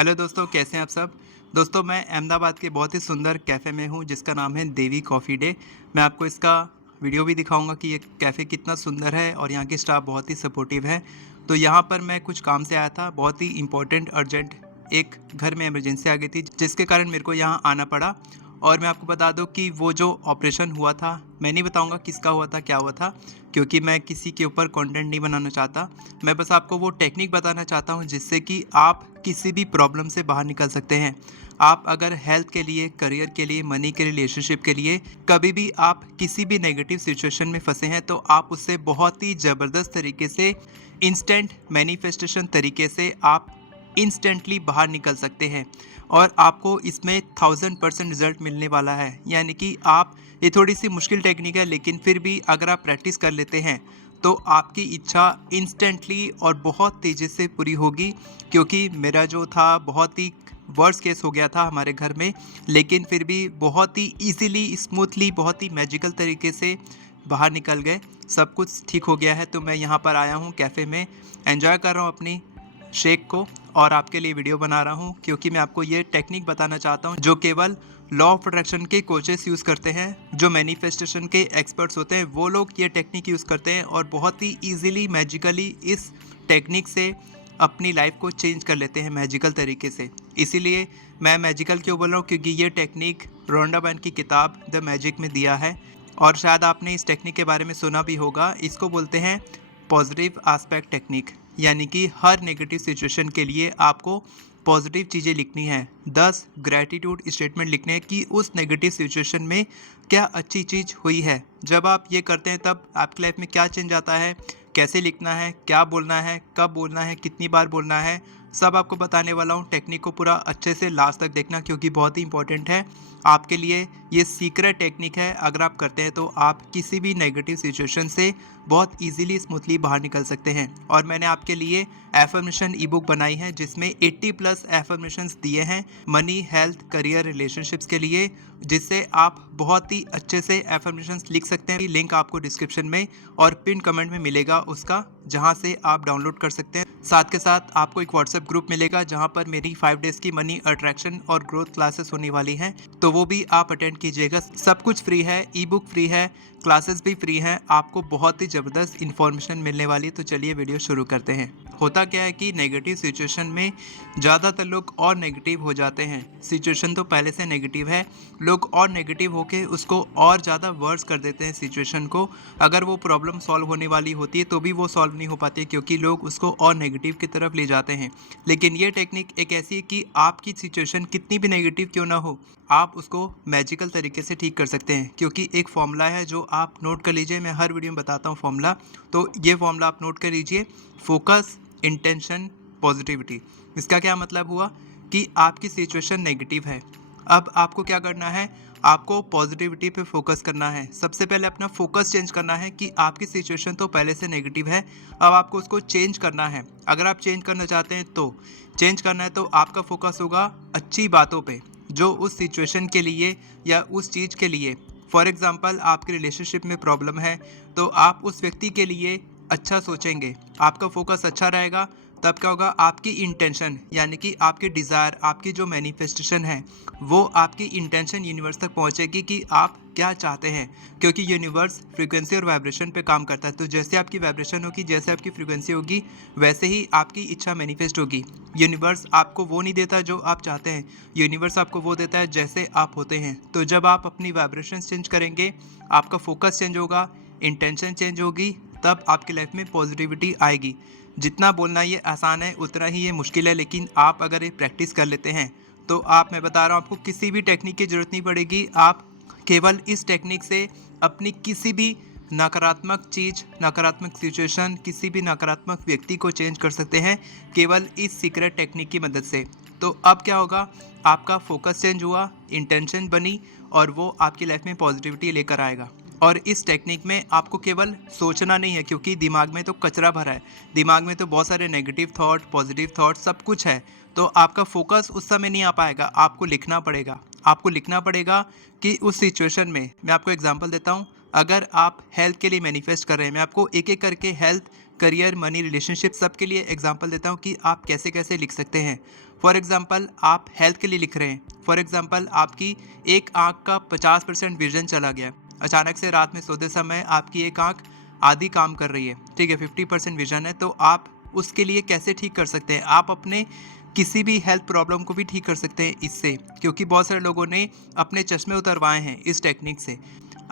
Hello दोस्तों, कैसे हैं आप सब। दोस्तों, मैं अहमदाबाद के बहुत ही सुंदर कैफ़े में हूँ जिसका नाम है देवी कॉफ़ी डे। मैं आपको इसका वीडियो भी दिखाऊंगा कि ये कैफ़े कितना सुंदर है और यहाँ की स्टाफ बहुत ही सपोर्टिव है। तो यहाँ पर मैं कुछ काम से आया था, बहुत ही इम्पोर्टेंट अर्जेंट एक घर में इमरजेंसी आ गई थी जिसके कारण मेरे को यहाँ आना पड़ा। और मैं आपको बता दूँ कि वो जो ऑपरेशन हुआ था, मैं नहीं बताऊँगा किसका हुआ था, क्या हुआ था, क्योंकि मैं किसी के ऊपर कंटेंट नहीं बनाना चाहता। मैं बस आपको वो टेक्निक बताना चाहता हूँ जिससे कि आप किसी भी प्रॉब्लम से बाहर निकल सकते हैं। आप अगर हेल्थ के लिए, करियर के लिए, मनी के रिलेशनशिप के लिए कभी भी आप किसी भी नेगेटिव सिचुएशन में फंसे हैं तो आप उससे बहुत ही ज़बरदस्त तरीके से, इंस्टेंट मैनिफेस्टेशन तरीके से आप इंस्टेंटली बाहर निकल सकते हैं। और आपको इसमें 1000% रिजल्ट मिलने वाला है। यानी कि आप, ये थोड़ी सी मुश्किल टेक्निक है लेकिन फिर भी अगर आप प्रैक्टिस कर लेते हैं तो आपकी इच्छा इंस्टेंटली और बहुत तेज़ी से पूरी होगी। क्योंकि मेरा जो था बहुत ही वर्स्ट केस हो गया था हमारे घर में, लेकिन फिर भी बहुत ही इजीली, स्मूथली, बहुत ही मैजिकल तरीके से बाहर निकल गए। सब कुछ ठीक हो गया है। तो मैं यहाँ पर आया हूँ कैफ़े में, एंजॉय कर रहा हूँ अपनी शेक को और आपके लिए वीडियो बना रहा हूँ क्योंकि मैं आपको ये टेक्निक बताना चाहता हूँ जो केवल लॉ ऑफ अट्रैक्शन के कोचेस यूज़ करते हैं। जो मैनिफेस्टेशन के एक्सपर्ट्स होते हैं वो लोग ये टेक्निक यूज़ करते हैं और बहुत ही इजीली, मैजिकली इस टेक्निक से अपनी लाइफ को चेंज कर लेते हैं मैजिकल तरीके से। इसीलिए मैं मैजिकल क्यों बोल रहा हूँ, क्योंकि ये टेक्निक रोंडा बैन की किताब द मैजिक में दिया है। और शायद आपने इस टेक्निक के बारे में सुना भी होगा। इसको बोलते हैं पॉजिटिव एस्पेक्ट टेक्निक। यानी कि हर नेगेटिव सिचुएशन के लिए आपको पॉजिटिव चीज़ें लिखनी है। 10 ग्रैटिट्यूड स्टेटमेंट लिखने हैं कि उस नेगेटिव सिचुएशन में क्या अच्छी चीज़ हुई है। जब आप ये करते हैं तब आपकी लाइफ में क्या चेंज आता है, कैसे लिखना है, क्या बोलना है, कब बोलना है, कितनी बार बोलना है, सब आपको बताने वाला हूँ। टेक्निक को पूरा अच्छे से लास्ट तक देखना क्योंकि बहुत ही इंपॉर्टेंट है आपके लिए। ये सीक्रेट टेक्निक है, अगर आप करते हैं तो आप किसी भी नेगेटिव सिचुएशन से बहुत इजीली, स्मूथली बाहर निकल सकते हैं। और मैंने आपके लिए एफर्मेशन ई बुक बनाई है जिसमें 80+ एफर्मेशंस दिए हैं मनी, हेल्थ, करियर, रिलेशनशिप्स के लिए, जिससे आप बहुत ही अच्छे से एफर्मेशंस लिख सकते हैं। लिंक आपको डिस्क्रिप्शन में और पिन कमेंट में मिलेगा उसका, जहां से आप डाउनलोड कर सकते हैं। साथ के साथ आपको एक व्हाट्सएप ग्रुप मिलेगा जहां पर मेरी 5 डेज की मनी अट्रैक्शन और ग्रोथ क्लासेस होने वाली हैं, तो वो भी आप अटेंड कीजिएगा। सब कुछ फ्री है, ई बुक फ्री है, क्लासेस भी फ्री हैं। आपको बहुत ही ज़बरदस्त इन्फॉर्मेशन मिलने वाली है। तो चलिए वीडियो शुरू करते हैं। होता क्या है कि नेगेटिव सिचुएशन में ज़्यादातर लोग और नेगेटिव हो जाते हैं। सिचुएशन तो पहले से नेगेटिव है, लोग और नेगेटिव होके उसको और ज़्यादा वर्स कर देते हैं सिचुएशन को। अगर वो प्रॉब्लम सॉल्व होने वाली होती है तो भी वो सॉल्व नहीं हो पाती है क्योंकि लोग उसको और नेगेटिव की तरफ ले जाते हैं। लेकिन ये टेक्निक एक ऐसी है कि आपकी सिचुएशन कितनी भी नेगेटिव क्यों ना हो, आप उसको मैजिकल तरीके से ठीक कर सकते हैं। क्योंकि एक फॉर्मूला है जो आप नोट कर लीजिए, मैं हर वीडियो में बताता हूँ फॉर्मूला। तो ये फॉर्मूला आप नोट कर लीजिए, फोकस, इंटेंशन, पॉजिटिविटी। इसका क्या मतलब हुआ कि आपकी सिचुएशन नेगेटिव है, अब आपको क्या करना है, आपको पॉजिटिविटी पे फोकस करना है। सबसे पहले अपना फोकस चेंज करना है कि आपकी सिचुएशन तो पहले से नेगेटिव है, अब आपको उसको चेंज करना है। अगर आप चेंज करना चाहते हैं तो चेंज करना है तो आपका फोकस होगा अच्छी बातों पे जो उस सिचुएशन के लिए या उस चीज़ के लिए। फॉर एग्जांपल, आपके रिलेशनशिप में प्रॉब्लम है तो आप उस व्यक्ति के लिए अच्छा सोचेंगे, आपका फोकस अच्छा रहेगा। तब क्या होगा, आपकी इंटेंशन यानी कि आपकी डिज़ायर, आपकी जो मैनिफेस्टेशन है वो आपकी इंटेंशन यूनिवर्स तक पहुंचेगी कि आप क्या चाहते हैं। क्योंकि यूनिवर्स फ्रीक्वेंसी और वाइब्रेशन पे काम करता है। तो जैसे आपकी वाइब्रेशन होगी, जैसे आपकी फ्रीक्वेंसी होगी, वैसे ही आपकी इच्छा मैनिफेस्ट होगी। यूनिवर्स आपको वो नहीं देता जो आप चाहते हैं, यूनिवर्स आपको वो देता है जैसे आप होते हैं। तो जब आप अपनी वाइब्रेशन चेंज करेंगे, आपका फोकस चेंज होगा, इंटेंशन चेंज होगी, तब आपकी लाइफ में पॉजिटिविटी आएगी। जितना बोलना ये आसान है उतना ही ये मुश्किल है, लेकिन आप अगर ये प्रैक्टिस कर लेते हैं तो आप, मैं बता रहा हूँ, आपको किसी भी टेक्निक की ज़रूरत नहीं पड़ेगी। आप केवल इस टेक्निक से अपनी किसी भी नकारात्मक चीज़, नकारात्मक सिचुएशन, किसी भी नकारात्मक व्यक्ति को चेंज कर सकते हैं केवल इस सीक्रेट टेक्निक की मदद से। तो अब क्या होगा, आपका फोकस चेंज हुआ, इंटेंशन बनी और वो आपकी लाइफ में पॉजिटिविटी लेकर आएगा। और इस टेक्निक में आपको केवल सोचना नहीं है क्योंकि दिमाग में तो कचरा भरा है, दिमाग में तो बहुत सारे नेगेटिव थॉट, पॉजिटिव थॉट, सब कुछ है। तो आपका फोकस उस समय नहीं आ पाएगा, आपको लिखना पड़ेगा। आपको लिखना पड़ेगा कि उस सिचुएशन में, मैं आपको एग्जांपल देता हूँ। अगर आप हेल्थ के लिए मैनिफेस्ट कर रहे हैं, मैं आपको एक एक करके हेल्थ करियर, मनी, रिलेशनशिप सबके लिए एग्जांपल देता हूँ कि आप कैसे कैसे लिख सकते हैं। फॉर एग्जांपल आप हेल्थ के लिए लिख रहे हैं। फॉर एग्जांपल आपकी एक आँख का 50% विजन चला गया। अचानक से रात में सोते समय आपकी एक आँख आधी काम कर रही है, ठीक है, 50% विजन है, तो आप उसके लिए कैसे ठीक कर सकते हैं? आप अपने किसी भी हेल्थ प्रॉब्लम को भी ठीक कर सकते हैं इससे, क्योंकि बहुत सारे लोगों ने अपने चश्मे उतरवाए हैं इस टेक्निक से।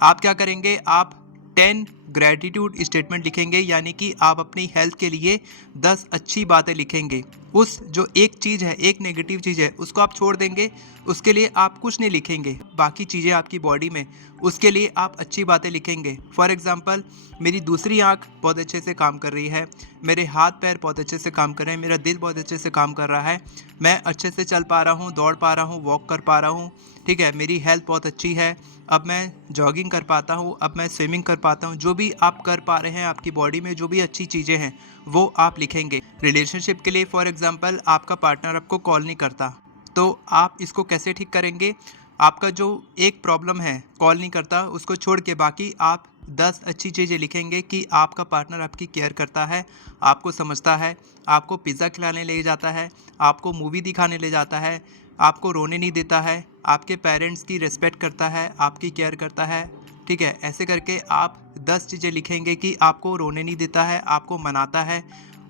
आप क्या करेंगे, आप 10 ग्रेटिट्यूड स्टेटमेंट लिखेंगे, यानी कि आप अपनी हेल्थ के लिए 10 अच्छी बातें लिखेंगे। उस जो एक चीज़ है, एक नेगेटिव चीज़ है, उसको आप छोड़ देंगे, उसके लिए आप कुछ नहीं लिखेंगे। बाकी चीज़ें आपकी बॉडी में, उसके लिए आप अच्छी बातें लिखेंगे। फॉर एग्जांपल मेरी दूसरी आँख बहुत अच्छे से काम कर रही है, मेरे हाथ पैर बहुत अच्छे से काम कर रहे हैं, मेरा दिल बहुत अच्छे से काम कर रहा है, मैं अच्छे से चल पा रहा हूँ, दौड़ पा रहा हूँ, वॉक कर पा रहा हूँ, ठीक है, मेरी हेल्थ बहुत अच्छी है, अब मैं जॉगिंग कर पाता हूँ, अब मैं स्विमिंग कर पाता हूँ। जो भी आप कर पा रहे हैं आपकी बॉडी में, जो भी अच्छी चीज़ें हैं वो आप लिखेंगे। रिलेशनशिप के लिए फॉर एग्जांपल आपका पार्टनर आपको कॉल नहीं करता, तो आप इसको कैसे ठीक करेंगे? आपका जो एक प्रॉब्लम है, कॉल नहीं करता, उसको छोड़ के बाकी आप 10 अच्छी चीज़ें लिखेंगे कि आपका पार्टनर आपकी केयर करता है, आपको समझता है, आपको पिज़्ज़ा खिलाने ले जाता है, आपको मूवी दिखाने ले जाता है, आपको रोने नहीं देता है, आपके पेरेंट्स की रिस्पेक्ट करता है, आपकी केयर करता है, ठीक है। ऐसे करके आप 10 चीज़ें लिखेंगे कि आपको रोने नहीं देता है, आपको मनाता है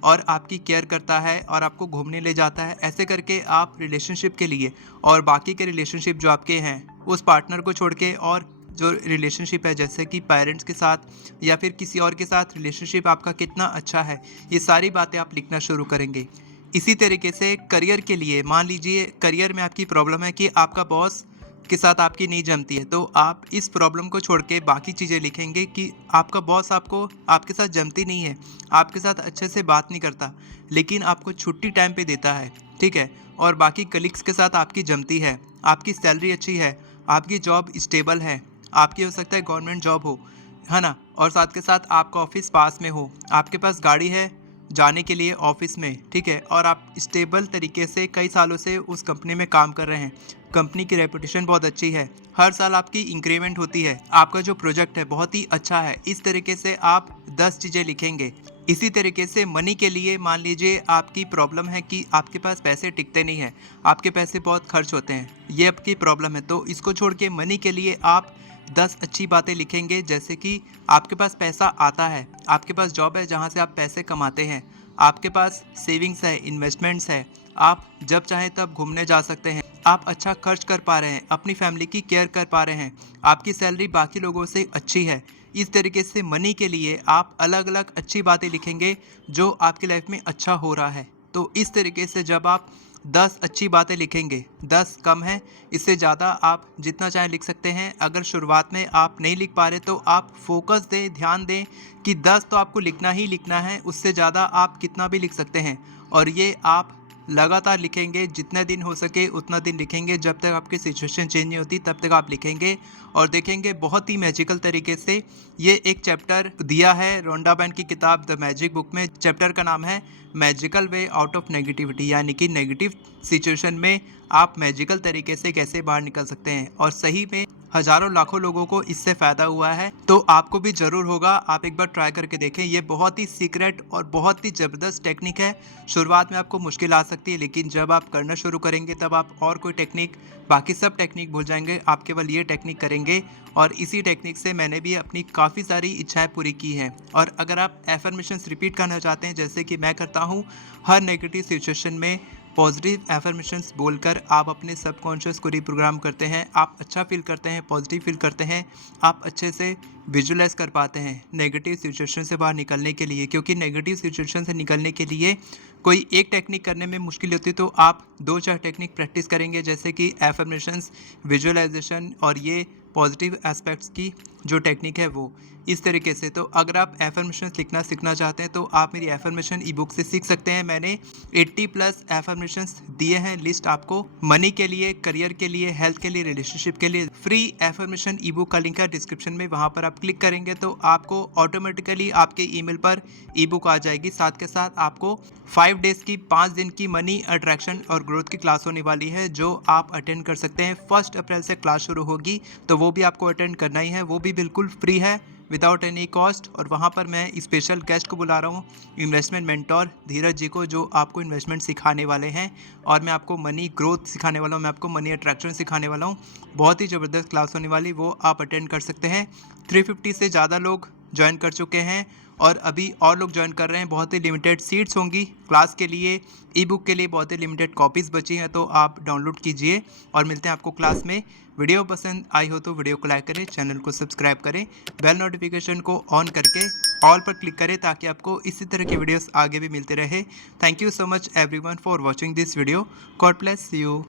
और आपकी केयर करता है और आपको घूमने ले जाता है। ऐसे करके आप रिलेशनशिप के लिए और बाकी के रिलेशनशिप जो आपके हैं, उस पार्टनर को छोड़ के और जो रिलेशनशिप है, जैसे कि पेरेंट्स के साथ या फिर किसी और के साथ रिलेशनशिप आपका कितना अच्छा है, ये सारी बातें आप लिखना शुरू करेंगे। इसी तरीके से करियर के लिए, मान लीजिए करियर में आपकी प्रॉब्लम है कि आपका बॉस के साथ आपकी नहीं जमती है, तो आप इस प्रॉब्लम को छोड़ के बाकी चीज़ें लिखेंगे कि आपका बॉस आपको आपके साथ जमती नहीं है, आपके साथ अच्छे से बात नहीं करता, लेकिन आपको छुट्टी टाइम पे देता है, ठीक है, और बाकी कलीग्स के साथ आपकी जमती है, आपकी सैलरी अच्छी है, आपकी जॉब स्टेबल है, आपकी हो सकता है गवर्नमेंट जॉब हो, है ना, और साथ के साथ आपका ऑफिस पास में हो, आपके पास गाड़ी है जाने के लिए ऑफिस में, ठीक है, और आप स्टेबल तरीके से कई सालों से उस कंपनी में काम कर रहे हैं, कंपनी की रेपुटेशन बहुत अच्छी है, हर साल आपकी इंक्रीमेंट होती है, आपका जो प्रोजेक्ट है बहुत ही अच्छा है। इस तरीके से आप 10 चीज़ें लिखेंगे। इसी तरीके से मनी के लिए, मान लीजिए आपकी प्रॉब्लम है कि आपके पास पैसे टिकते नहीं हैं, आपके पैसे बहुत खर्च होते हैं, ये आपकी प्रॉब्लम है, तो इसको छोड़ के मनी के लिए आप 10 अच्छी बातें लिखेंगे, जैसे कि आपके पास पैसा आता है, आपके पास जॉब है जहाँ से आप पैसे कमाते हैं, आपके पास सेविंग्स है, इन्वेस्टमेंट्स है, आप जब चाहें तब घूमने जा सकते हैं, आप अच्छा खर्च कर पा रहे हैं, अपनी फैमिली की केयर कर पा रहे हैं, आपकी सैलरी बाकी लोगों से अच्छी है। इस तरीके से मनी के लिए आप अलग अलग अच्छी बातें लिखेंगे जो आपकी लाइफ में अच्छा हो रहा है। तो इस तरीके से जब आप 10 अच्छी बातें लिखेंगे, 10 कम है, इससे ज़्यादा आप जितना चाहें लिख सकते हैं। अगर शुरुआत में आप नहीं लिख पा रहे तो आप फोकस दें, ध्यान दें कि 10 तो आपको लिखना ही लिखना है, उससे ज़्यादा आप कितना भी लिख सकते हैं, और ये आप लगातार लिखेंगे, जितने दिन हो सके उतना दिन लिखेंगे, जब तक आपकी सिचुएशन चेंज नहीं होती तब तक आप लिखेंगे और देखेंगे बहुत ही मैजिकल तरीके से। ये एक चैप्टर दिया है रोंडा बैन की किताब द मैजिक बुक में, चैप्टर का नाम है magical way out of negativity, यानी कि नेगेटिव सिचुएशन में आप मैजिकल तरीके से कैसे बाहर निकल सकते हैं, और सही में हज़ारों लाखों लोगों को इससे फ़ायदा हुआ है, तो आपको भी ज़रूर होगा। आप एक बार ट्राई करके देखें, ये बहुत ही सीक्रेट और बहुत ही ज़बरदस्त टेक्निक है। शुरुआत में आपको मुश्किल आ सकती है, लेकिन जब आप करना शुरू करेंगे तब आप और कोई टेक्निक, बाकी सब टेक्निक भूल जाएंगे, आप केवल ये टेक्निक करेंगे, और इसी टेक्निक से मैंने भी अपनी काफ़ी सारी इच्छाएं पूरी की हैं। और अगर आप एफर्मेशंस रिपीट करना चाहते हैं, जैसे कि मैं करता हूँ, हर नेगेटिव सिचुएशन में पॉजिटिव एफर्मेशंस बोलकर आप अपने सबकॉन्शियस को रिप्रोग्राम करते हैं, आप अच्छा फील करते हैं, पॉजिटिव फील करते हैं, आप अच्छे से विजुअलाइज कर पाते हैं नेगेटिव सिचुएशन से बाहर निकलने के लिए। क्योंकि नेगेटिव सिचुएशन से निकलने के लिए कोई एक टेक्निक करने में मुश्किल होती है, तो आप 2-4 टेक्निक प्रैक्टिस करेंगे, जैसे कि एफर्मेशंस, विजुअलाइजेशन और ये पॉजिटिव एस्पेक्ट्स की जो टेक्निक है वो। इस तरीके से, तो अगर आप एफर्मेशंस लिखना सीखना चाहते हैं तो आप मेरी एफर्मेशन ई बुक से सीख सकते हैं। मैंने 80+ एफर्मेशंस दिए हैं लिस्ट आपको, मनी के लिए, करियर के लिए, हेल्थ के लिए, रिलेशनशिप के लिए। फ्री एफर्मेशन ई बुक का लिंक है डिस्क्रिप्शन में, वहाँ पर आप क्लिक करेंगे तो आपको ऑटोमेटिकली आपके ईमेल पर ई बुक आ जाएगी। साथ के साथ आपको 5 डेज़ की, 5 दिन की मनी अट्रैक्शन और ग्रोथ की क्लास होने वाली है, जो आप अटेंड कर सकते हैं। 1 अप्रैल से क्लास शुरू होगी, तो वो भी आपको अटेंड करना ही है, वो भी बिल्कुल फ्री है। Without any cost. और वहाँ पर मैं स्पेशल गेस्ट को बुला रहा हूँ, इन्वेस्टमेंट मेंटोर धीरज जी को, जो आपको इन्वेस्टमेंट सिखाने वाले हैं। और मैं आपको मनी ग्रोथ सिखाने वाला हूँ, मैं आपको मनी अट्रैक्शन सिखाने वाला हूँ। बहुत ही ज़बरदस्त क्लास होने वाली, वो आप अटेंड कर सकते हैं। 350 से ज़्यादा लोग ज्वाइन कर चुके हैं और अभी और लोग ज्वाइन कर रहे हैं। बहुत ही लिमिटेड सीट्स होंगी क्लास के लिए, ई बुक के लिए बहुत ही लिमिटेड कॉपीज़ बची हैं, तो आप डाउनलोड कीजिए और मिलते हैं आपको क्लास में। वीडियो पसंद आई हो तो वीडियो को लाइक करें, चैनल को सब्सक्राइब करें, बेल नोटिफिकेशन को ऑन करके ऑल पर क्लिक करें ताकि आपको इसी तरह की वीडियोस आगे भी मिलते रहे। Thank you so much everyone for watching this video. God bless you.